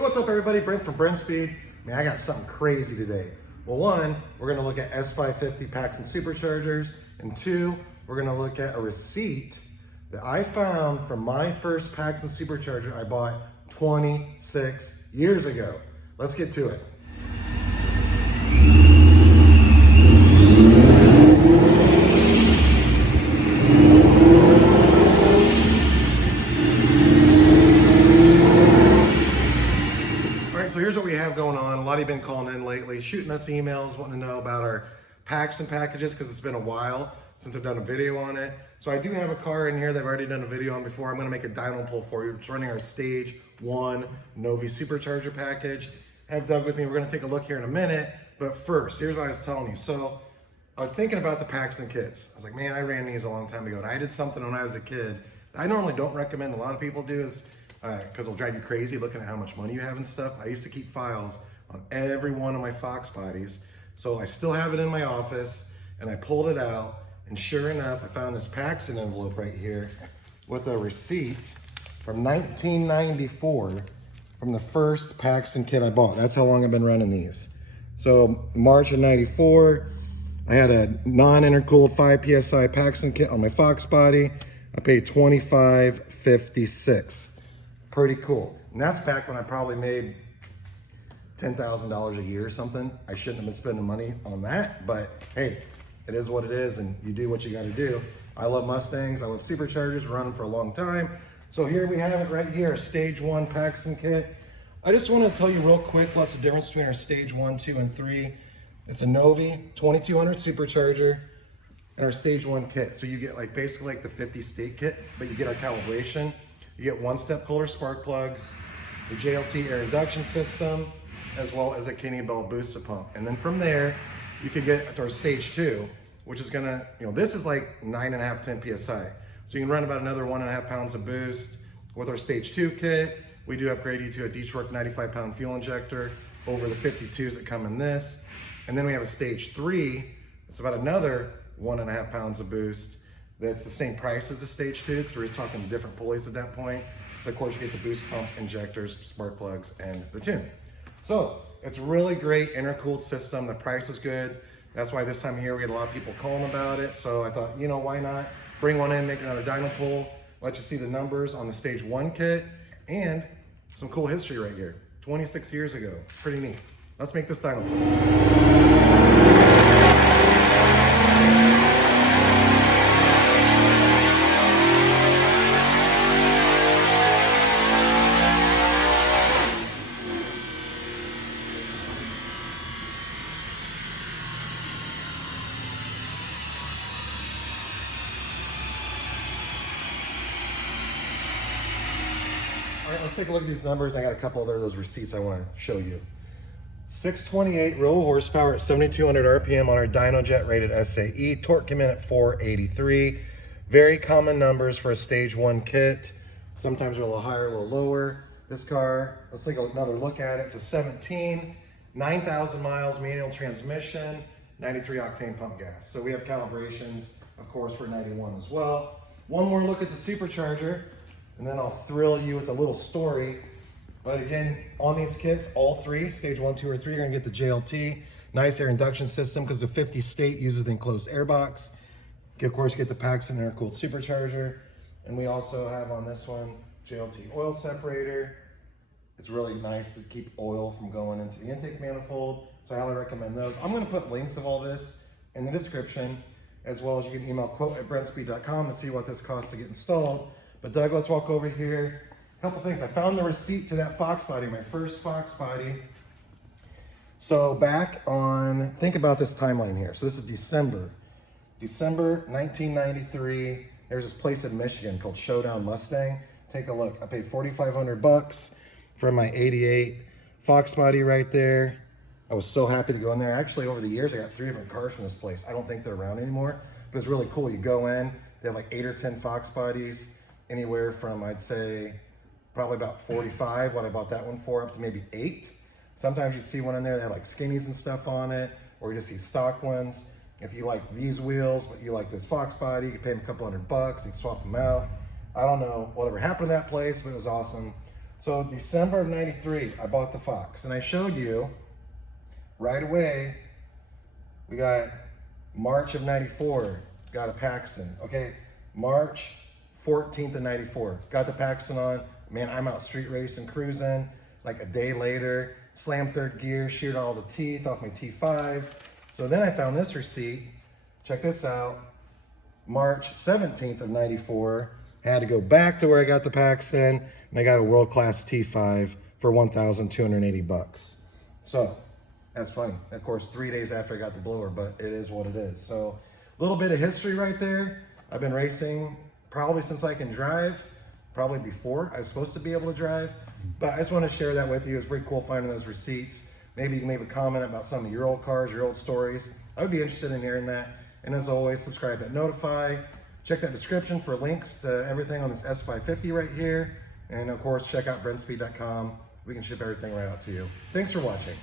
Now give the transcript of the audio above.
Hey, what's up everybody? Brent from Brenspeed. Man, I got something crazy today. Well, one, we're gonna look at S550 Paxton Superchargers, and two, we're gonna look at a receipt that I found from my first Paxton Supercharger I bought 26 years ago. Let's get to it. So here's what we have going on. A lot of you have been calling in lately, shooting us emails, wanting to know about our Paxton packages because it's been a while since I've done a video on it. So I do have a car in here that I've already done a video on before. I'm going to make a dyno pull for you. It's running our Stage 1 Novi Supercharger package. Have Doug with me. We're going to take a look here in a minute. But first, here's what I was telling you. So I was thinking about the Paxton kits. I was like, man, I ran these a long time ago. And I did something when I was a kid that I normally don't recommend. A lot of people do is because it'll drive you crazy looking at how much money you have and stuff. I used to keep files on every one of my Fox bodies. So I still have it in my office, and I pulled it out, and sure enough, I found this Paxton envelope right here with a receipt from 1994 from the first Paxton kit I bought. That's how long I've been running these. So March of 94, I had a non-intercooled 5 PSI Paxton kit on my Fox body. I paid $25.56. Pretty cool. And that's back when I probably made $10,000 a year or something. I shouldn't have been spending money on that, but hey, it is what it is, and you do what you got to do. I love Mustangs. I love Superchargers. We're running for a long time. So here we have it right here, Stage 1 Paxton kit. I just want to tell you real quick what's the difference between our Stage 1, 2, and 3. It's a Novi 2200 Supercharger and our Stage 1 kit. So you get like basically like the 50 state kit, but you get our calibration. You get one-step Kohler spark plugs, the JLT air induction system, as well as a Kidney Bell booster pump. And then from there, you could get to our Stage 2, which is gonna, this is like 9.5, 10 PSI. So you can run about another 1.5 pounds of boost. With our Stage 2 kit, we do upgrade you to a Detroit 95-pound fuel injector over the 52s that come in this. And then we have a Stage 3, it's about another 1.5 pounds of boost. That's the same price as the Stage 2, because we're just talking different pulleys at that point. But of course, you get the boost pump, injectors, spark plugs, and the tune. So it's a really great intercooled system. The price is good. That's why this time of year we get a lot of people calling about it. So I thought, why not bring one in, make another dyno pull, let you see the numbers on the Stage 1 kit, and some cool history right here. 26 years ago. Pretty neat. Let's make this dyno pull. All right, let's take a look at these numbers. I got a couple other of those receipts I want to show you. 628 row horsepower at 7,200 RPM on our DynoJet rated SAE. Torque came in at 483. Very common numbers for a Stage 1 kit. Sometimes they're a little higher, a little lower. This car, let's take another look at it. It's a 17, 9,000 miles, manual transmission, 93 octane pump gas. So we have calibrations, of course, for 91 as well. One more look at the Supercharger, and then I'll thrill you with a little story. But again, on these kits, all three, Stage 1, 2, or 3, you're gonna get the JLT, nice air induction system, because the 50 state uses the enclosed air box. You, of course, get the Paxton intercooled Supercharger. And we also have on this one, JLT oil separator. It's really nice to keep oil from going into the intake manifold. So I highly recommend those. I'm gonna put links of all this in the description, as well as you can email quote@brentspeed.com to see what this costs to get installed. But Doug, let's walk over here. A couple things. I found the receipt to that Fox body, my first Fox body. So back on, think about this timeline here. So this is December 1993. There's this place in Michigan called Showdown Mustang. Take a look. I paid $4,500 for my 88 Fox body right there. I was so happy to go in there. Actually, over the years, I got 3 different cars from this place. I don't think they're around anymore, but it's really cool. You go in, they have like 8 or 10 Fox bodies, anywhere from, I'd say, probably about 45, what I bought that one for, up to maybe 8. Sometimes you'd see one in there that had like skinnies and stuff on it, or you just see stock ones. If you like these wheels, but you like this Fox body, you can pay them a couple $100, you can swap them out. I don't know whatever happened to that place, but it was awesome. So December of 93, I bought the Fox, and I showed you right away, we got March of 94, got a Paxton. Okay, March 14th of 94, got the Paxton on. Man, I'm out street racing, cruising. Like a day later, slammed third gear, sheared all the teeth off my T5. So then I found this receipt. Check this out. March 17th of 94, had to go back to where I got the Paxton, and I got a world-class T5 for 1,280 bucks. So that's funny. Of course, 3 days after I got the blower, but it is what it is. So a little bit of history right there. I've been racing probably since I can drive, probably before I was supposed to be able to drive. But I just want to share that with you. It's pretty cool finding those receipts. Maybe you can leave a comment about some of your old cars, your old stories. I would be interested in hearing that. And as always, subscribe and notify. Check that description for links to everything on this S550 right here. And of course, check out Brenspeed.com. We can ship everything right out to you. Thanks for watching.